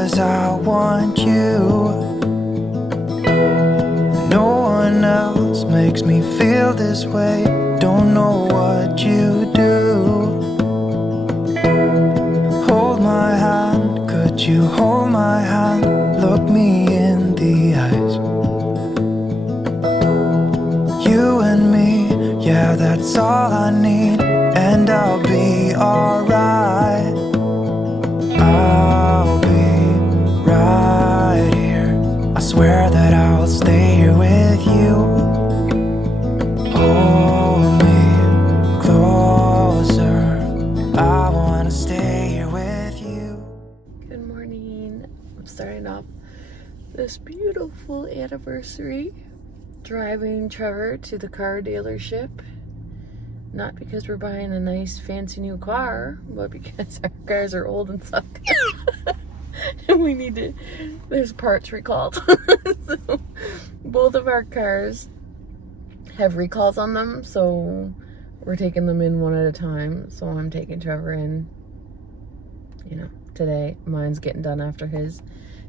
'cause I want you. No one else makes me feel this way. Don't know what you do. Hold my hand, could you hold my hand? Look me in the eyes. You and me, yeah, that's all I need. And I'll be alright. I'll be right here. I swear that I'll stay here with you. Hold me closer. I wanna stay here with you. Good morning. I'm starting off this beautiful anniversary driving Trevor to the car dealership. Not because we're buying a nice fancy new car, but because our cars are old and suck. And we need to, there's parts recalled. So both of our cars have recalls on them, so we're taking them in one at a time. So I'm taking Trevor in, today. Mine's getting done after his.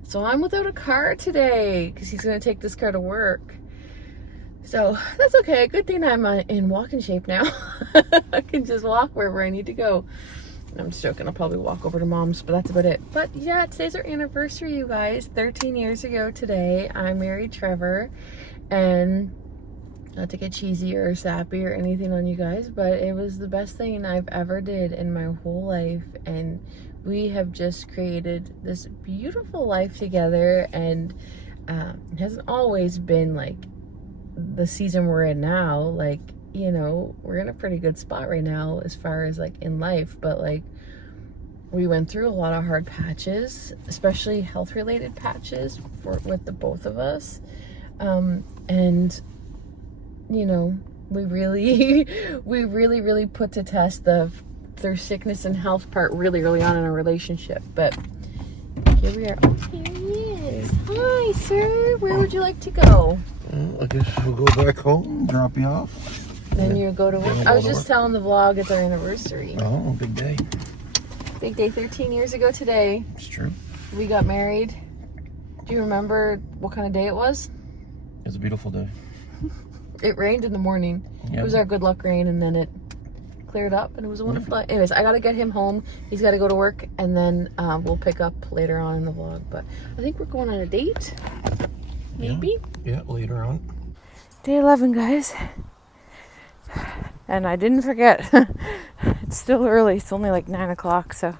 So I'm without a car today because he's going to take this car to work. So that's okay. Good thing I'm in walking shape now. I can just walk wherever I need to go. I'm just joking. I'll probably walk over to Mom's, but that's about it. But yeah, today's our anniversary, you guys. 13 years ago today, I married Trevor. And not to get cheesy or sappy or anything on you guys, but it was the best thing I've ever did in my whole life. And we have just created this beautiful life together. And it hasn't always been like the season we're in now. Like, we're in a pretty good spot right now as far as like in life, but like we went through a lot of hard patches, especially health related patches with the both of us. And we really put to test through sickness and health part really early on in our relationship. But here we are. Oh, here he is. Hi, sir. Where would you like to go? Well, I guess we'll go back home, drop you off. Then you go to work. I was just telling the vlog it's our anniversary. Oh, big day. Big day, 13 years ago today. It's true. We got married. Do you remember what kind of day it was? It was a beautiful day. It rained in the morning. Yeah. It was our good luck rain, and then it cleared up, and it was a wonderful day. Anyways, I gotta get him home. He's gotta go to work, and then we'll pick up later on in the vlog. But I think we're going on a date. Maybe? Yeah, later on. Day 11, guys. And I didn't forget. It's still early. It's only like 9 o'clock, so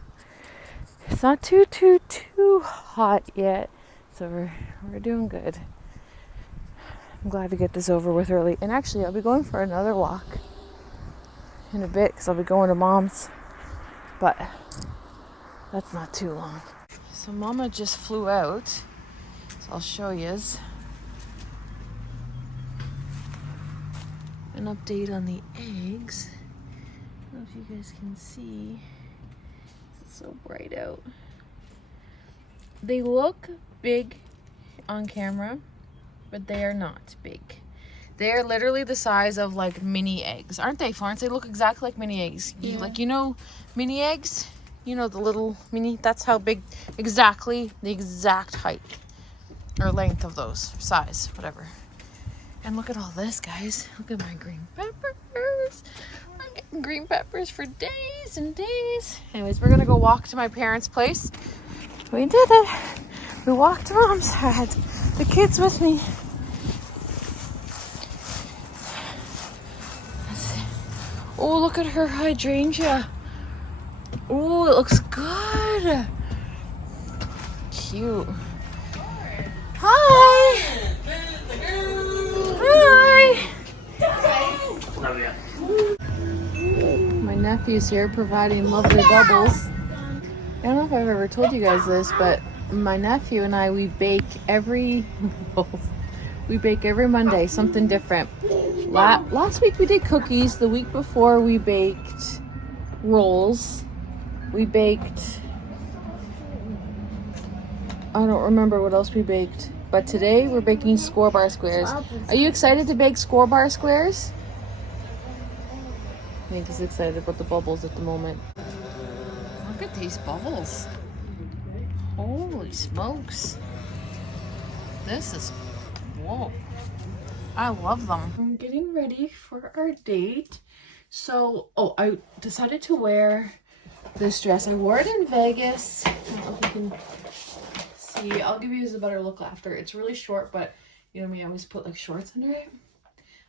it's not too hot yet. So we're doing good. I'm glad to get this over with early. And actually, I'll be going for another walk in a bit because I'll be going to Mom's. But that's not too long. So Mama just flew out. So I'll show yous an update on the eggs. I don't know if you guys can see. It's so bright out. They look big on camera, but they are not big. They are literally the size of like mini eggs. Aren't they, Florence? They look exactly like mini eggs. Yeah. Mini eggs? The little mini, that's how big, exactly the exact height or length of those, size, whatever. And look at all this, guys. Look at my green peppers. I'm getting green peppers for days and days. Anyways, we're gonna go walk to my parents' place. We did it. We walked to Mom's. I had the kids with me. Oh, look at her hydrangea. Oh, it looks good. Cute. Hi. Hi. My nephew's here providing lovely bubbles. I don't know if I've ever told you guys this, but my nephew and I, we bake every Monday, something different. Last week we did cookies. The week before we baked rolls. We baked, I don't remember what else we baked. But today we're baking score bar squares. Are you excited to bake score bar squares? I think he's excited about the bubbles at the moment. Look at these bubbles. Holy smokes. This is, whoa. I love them. I'm getting ready for our date. So, oh, I decided to wear this dress. I wore it in Vegas. I don't know if you can see. I'll give you a better look after. It's really short, but you know me, I always put like shorts under it.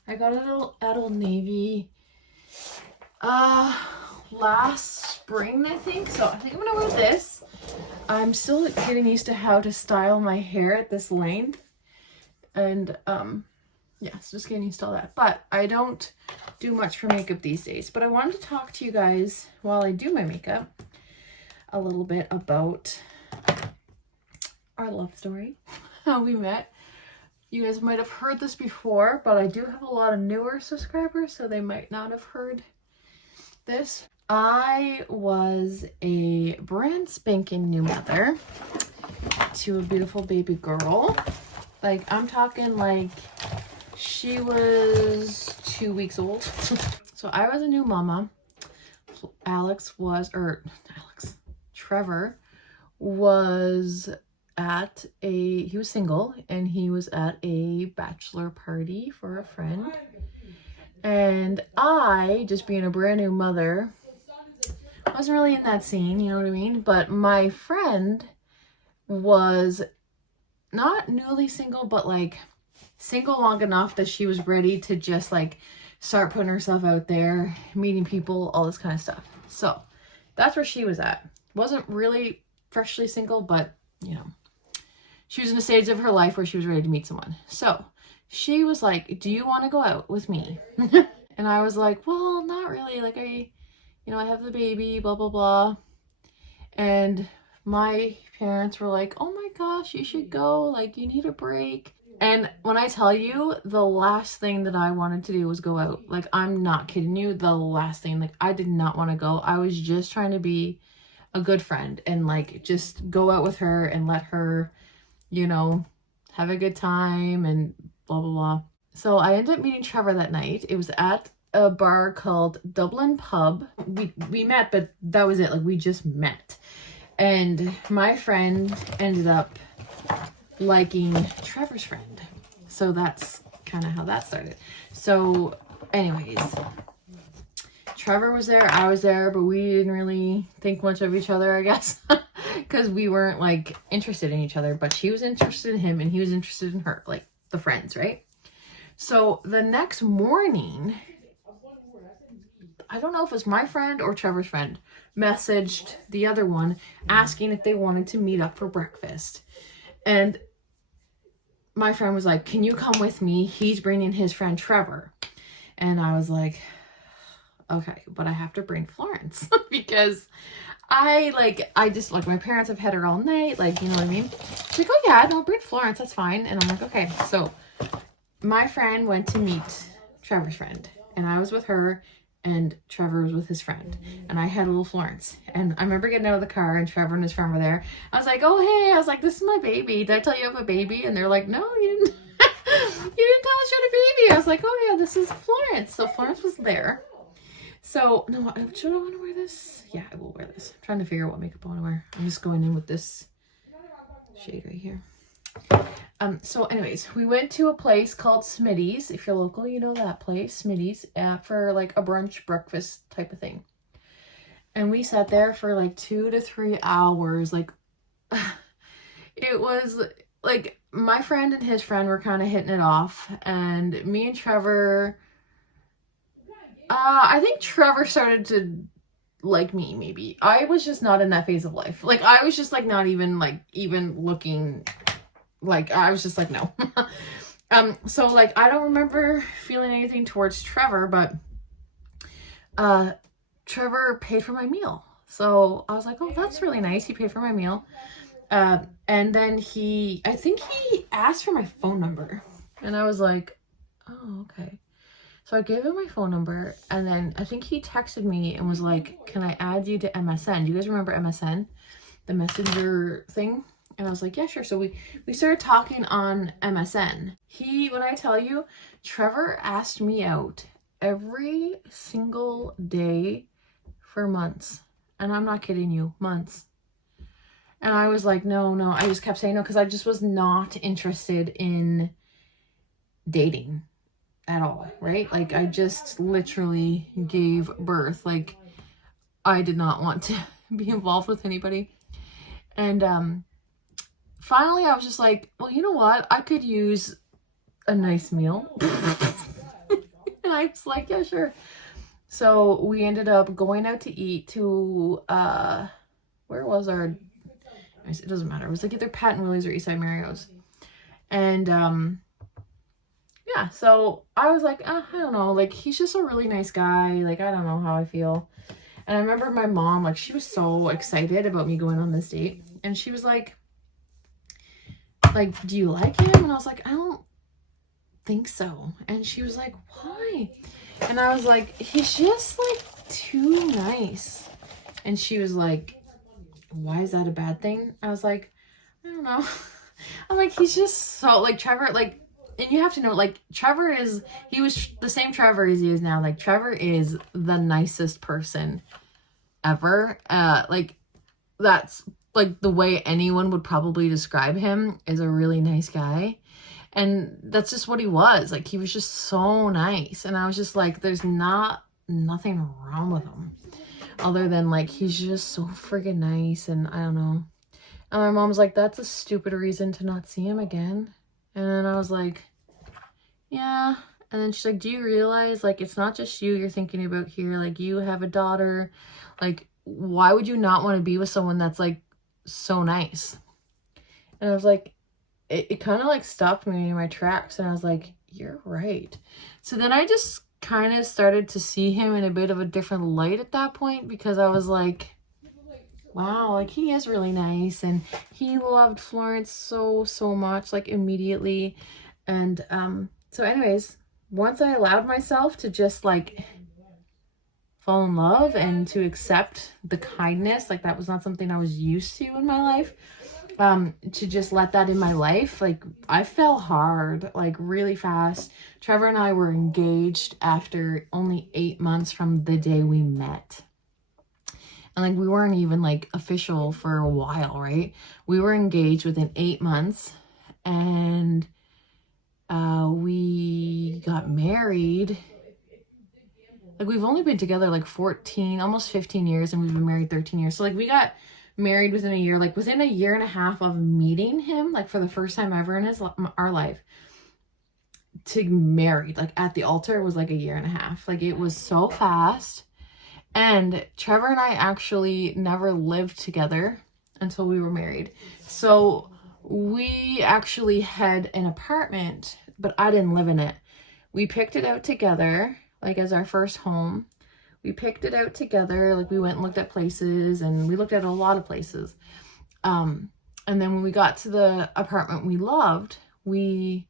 I got it at Old Navy last spring, I think. So I think I'm gonna wear this. I'm still getting used to how to style my hair at this length. And yeah, so just getting used to all that. But I don't do much for makeup these days. But I wanted to talk to you guys while I do my makeup a little bit about our love story, how we met. You guys might have heard this before, but I do have a lot of newer subscribers, so they might not have heard this. I was a brand spanking new mother to a beautiful baby girl. Like, I'm talking like she was 2 weeks old. So I was a new mama. Trevor was he was single, and he was at a bachelor party for a friend. And I, just being a brand new mother, wasn't really in that scene, you know what I mean? But my friend was not newly single, but like single long enough that she was ready to just like start putting herself out there, meeting people, all this kind of stuff. So that's where she was at. Wasn't really freshly single, but you know, she was in a stage of her life where she was ready to meet someone. So she was like, do you want to go out with me? And I was like, well, not really. Like, I have the baby, blah, blah, blah. And my parents were like, oh my gosh, you should go. Like, you need a break. And when I tell you, the last thing that I wanted to do was go out. Like, I'm not kidding you. The last thing, like, I did not want to go. I was just trying to be a good friend and like just go out with her and let her, you know, have a good time and blah, blah, blah. So I ended up meeting Trevor that night. It was at a bar called Dublin Pub. We met, but that was it. Like, we just met. And my friend ended up liking Trevor's friend. So that's kind of how that started. So anyways, Trevor was there, I was there, but we didn't really think much of each other, I guess, because we weren't like interested in each other. But she was interested in him and he was interested in her, like the friends, right? So the next morning, I don't know if it was my friend or Trevor's friend, messaged the other one asking if they wanted to meet up for breakfast. And my friend was like, can you come with me? He's bringing his friend Trevor. And I was like, okay, but I have to bring Florence because my parents have had her all night. Like, you know what I mean? She's like, oh yeah, no, bring Florence. That's fine. And I'm like, okay. So my friend went to meet Trevor's friend and I was with her and Trevor was with his friend and I had a little Florence. And I remember getting out of the car and Trevor and his friend were there. I was like, oh, hey, I was like, this is my baby. Did I tell you I have a baby? And they're like, no, you didn't. You didn't tell us you had a baby. I was like, oh yeah, this is Florence. So Florence was there. So, no, should I want to wear this? Yeah, I will wear this. I'm trying to figure out what makeup I want to wear. I'm just going in with this shade right here. So anyways, we went to a place called Smitty's. If you're local, you know that place, Smitty's, for like a brunch breakfast type of thing. And we sat there for like 2 to 3 hours. Like, it was like my friend and his friend were kind of hitting it off. And me and Trevor... I think Trevor started to like me, maybe. I was just not in that phase of life. Like, I was just like not even looking, like, I was just like, no. So like, I don't remember feeling anything towards Trevor, but Trevor paid for my meal. So I was like, oh, that's really nice. He paid for my meal. And then I think he asked for my phone number. And I was like, oh, okay. So I gave him my phone number, and then I think he texted me and was like, can I add you to MSN? Do you guys remember MSN? The messenger thing? And I was like, yeah, sure. So we started talking on MSN. When I tell you, Trevor asked me out every single day for months. And I'm not kidding you, months. And I was like, no. I just kept saying no because I just was not interested in dating at all, right? Like, I just literally gave birth. Like, I did not want to be involved with anybody. And finally, I was just like, well, you know what? I could use a nice meal. And I was like, yeah, sure. So we ended up going out to eat to, where was our, it doesn't matter. It was like either Pat and Willie's or Eastside Mario's. And, yeah, so I was like, I don't know, like, he's just a really nice guy. Like, I don't know how I feel. And I remember my mom, like, she was so excited about me going on this date. And she was like, do you like him? And I was like, I don't think so. And she was like, why? And I was like, he's just, like, too nice. And she was like, why is that a bad thing? I was like, I don't know. I'm like, he's just so, like, Trevor, like, and you have to know, like, Trevor he was the same Trevor as he is now. Like, Trevor is the nicest person ever. Like, that's, like, the way anyone would probably describe him, is a really nice guy. And that's just what he was. Like, he was just so nice. And I was just like, there's nothing wrong with him. Other than, like, he's just so friggin' nice. And I don't know. And my mom's like, that's a stupid reason to not see him again. And then I was like, yeah. And then she's like, do you realize, like, it's not just you you're thinking about here. Like, you have a daughter. Like, why would you not want to be with someone that's, like, so nice? And I was like, it kind of, like, stopped me in my tracks. And I was like, you're right. So then I just kind of started to see him in a bit of a different light at that point, because I was like, wow, like, he is really nice. And he loved Florence so much, like, immediately. And so anyways, once I allowed myself to just, like, fall in love and to accept the kindness, like, that was not something I was used to in my life, to just let that in my life, like, I fell hard, like, really fast. Trevor and I were engaged after only 8 months from the day we met. And, like, we weren't even, like, official for a while, right? We were engaged within 8 months, and we got married. Like, we've only been together, like, 14, almost 15 years, and we've been married 13 years. So, like, we got married within a year, like, within a year and a half of meeting him, like, for the first time ever in our life. To married, like, at the altar was, like, a year and a half. Like, it was so fast. And Trevor and I actually never lived together until we were married. So we actually had an apartment, but I didn't live in it. We picked it out together, like, as our first home. We picked it out together. Like, we went and looked at places, and we looked at a lot of places. And then when we got to the apartment we loved, we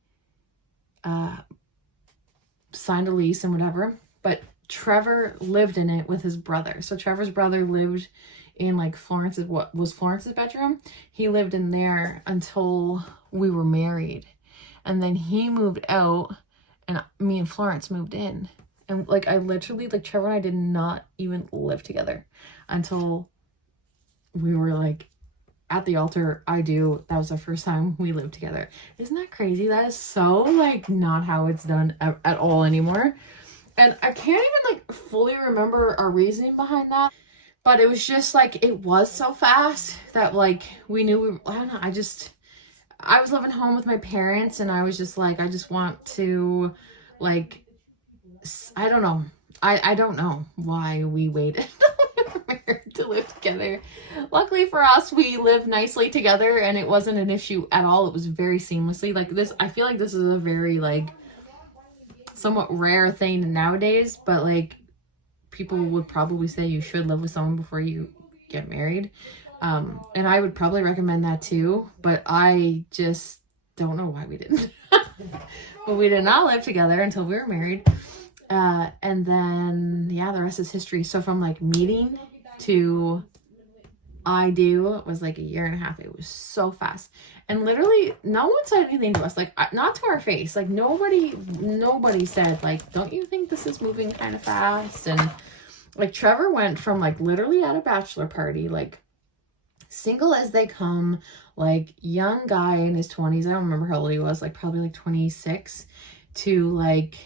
signed a lease and whatever. But Trevor lived in it with his brother. So Trevor's brother lived in, like, what was Florence's bedroom. He lived in there until we were married. And then he moved out, and me and Florence moved in. And, like, I literally, like, Trevor and I did not even live together until we were, like, at the altar. That was the first time we lived together. Isn't that crazy? That is so, like, not how it's done at all anymore. And I can't even, like, fully remember our reasoning behind that. But it was just, like, it was so fast that, like, we knew I don't know, I was living home with my parents, and I was just like, I just want to, like, I don't know. I don't know why we waited to live together. Luckily for us, we lived nicely together, and it wasn't an issue at all. It was very seamlessly. Like, this, I feel like this is a very, like, somewhat rare thing nowadays, but, like, people would probably say you should live with someone before you get married. And I would probably recommend that too, but I just don't know why we didn't. But we did not live together until we were married. And then, yeah, the rest is history. So from, like, meeting to I do was, like, a year and a half. It was so fast. And literally no one said anything to us, like, not to our face. Like, nobody said, like, don't you think this is moving kind of fast? And, like, Trevor went from, like, literally at a bachelor party, like, single as they come, like young guy in his 20s. I don't remember how old he was, like probably like 26, to like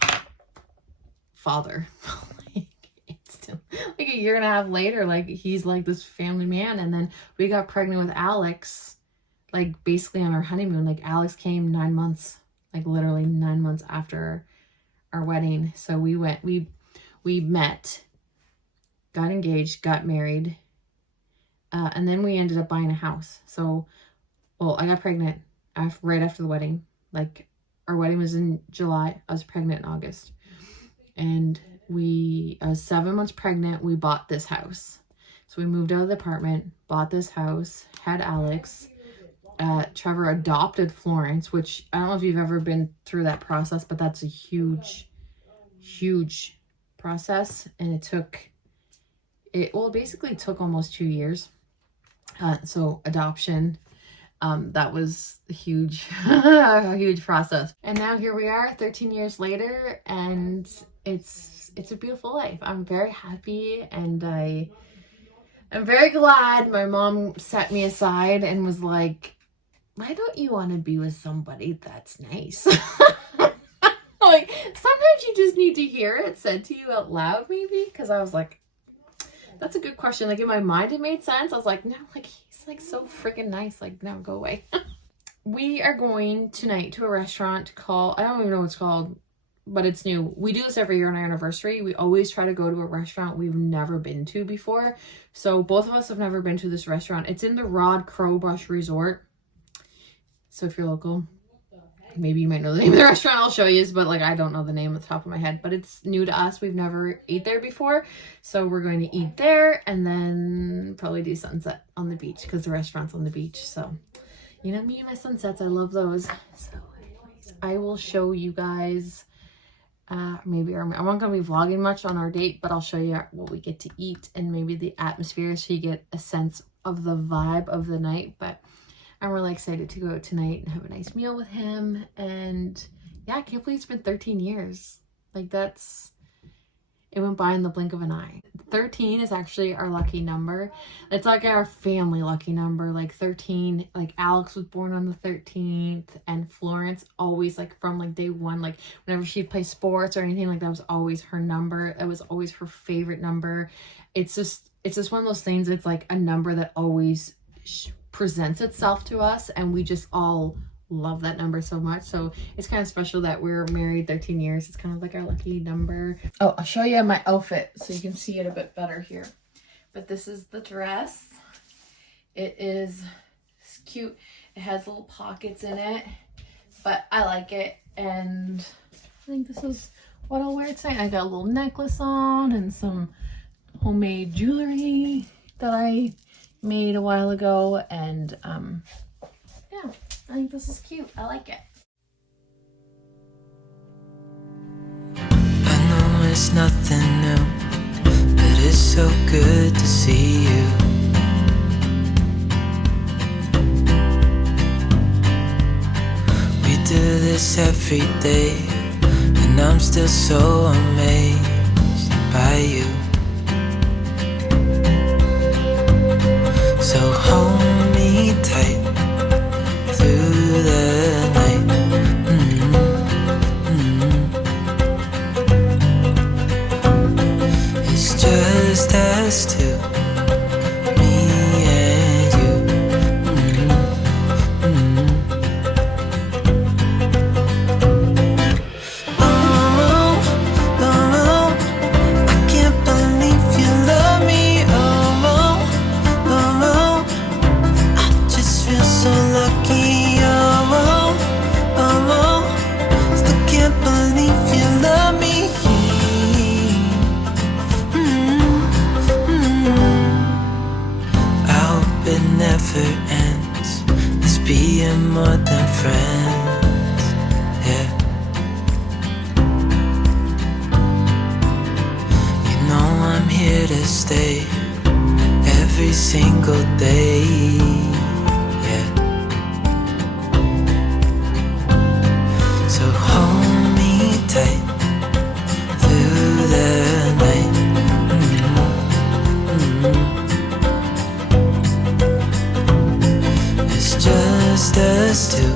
father. Like, it's like a year and a half later, like he's like this family man. And then we got pregnant with Alex, like basically on our honeymoon. Like Alex came 9 months, like literally 9 months after our wedding. So we met, got engaged, got married, and then we ended up buying a house. So, well, I got pregnant right after the wedding. Like, our wedding was in July. I was pregnant in August. And I was 7 months pregnant. We bought this house. So we moved out of the apartment, bought this house, had Alex. Trevor adopted Florence, which I don't know if you've ever been through that process, but that's a huge, huge process. And it basically took almost 2 years. So adoption, that was a huge, a huge process. And now here we are 13 years later, and it's a beautiful life. I'm very happy, and I'm very glad my mom set me aside and was like, why don't you want to be with somebody that's nice? Like, sometimes you just need to hear it said to you out loud, maybe. Because I was like, that's a good question. Like, in my mind, it made sense. I was like, no, like, he's like so freaking nice. Like, no, go away. We are going tonight to a restaurant called, I don't even know what it's called, but it's new. We do this every year on our anniversary. We always try to go to a restaurant we've never been to before. So both of us have never been to this restaurant. It's in the Rod Crowbrush Resort. So if you're local, maybe you might know the name of the restaurant. I'll show you, but like, I don't know the name at the top of my head, but it's new to us. We've never ate there before. So we're going to eat there and then probably do sunset on the beach because the restaurant's on the beach. So, you know me and my sunsets, I love those. So anyways, I will show you guys, maybe I'm not going to be vlogging much on our date, but I'll show you what we get to eat and maybe the atmosphere so you get a sense of the vibe of the night. But I'm really excited to go out tonight and have a nice meal with him. And yeah, I can't believe it's been 13 years. Like, it went by in the blink of an eye. 13 is actually our lucky number. It's like our family lucky number. Like 13, like Alex was born on the 13th, and Florence always, like from like day one, like whenever she'd play sports or anything, like that was always her number. It was always her favorite number. It's just one of those things. It's like a number that always presents itself to us, and we just all love that number so much. So it's kind of special that we're married 13 years. It's kind of like our lucky number. Oh, I'll show you my outfit so you can see it a bit better here. But this is the dress. It's cute. It has little pockets in it, but I like it, and I think this is what I'll wear tonight. I got a little necklace on and some homemade jewelry that I made a while ago, and yeah, I think this is cute. I like it. I know it's nothing new, but it's so good to see you. We do this every day, and I'm still so amazed by you. So hold me tight through the night. It's just us two, me and you. Oh, oh, I can't believe you love me. So lucky, still can't believe you love me. I hope it never ends, this being more than friends, yeah. You know I'm here to stay every single day. So hold me tight through the night. us two.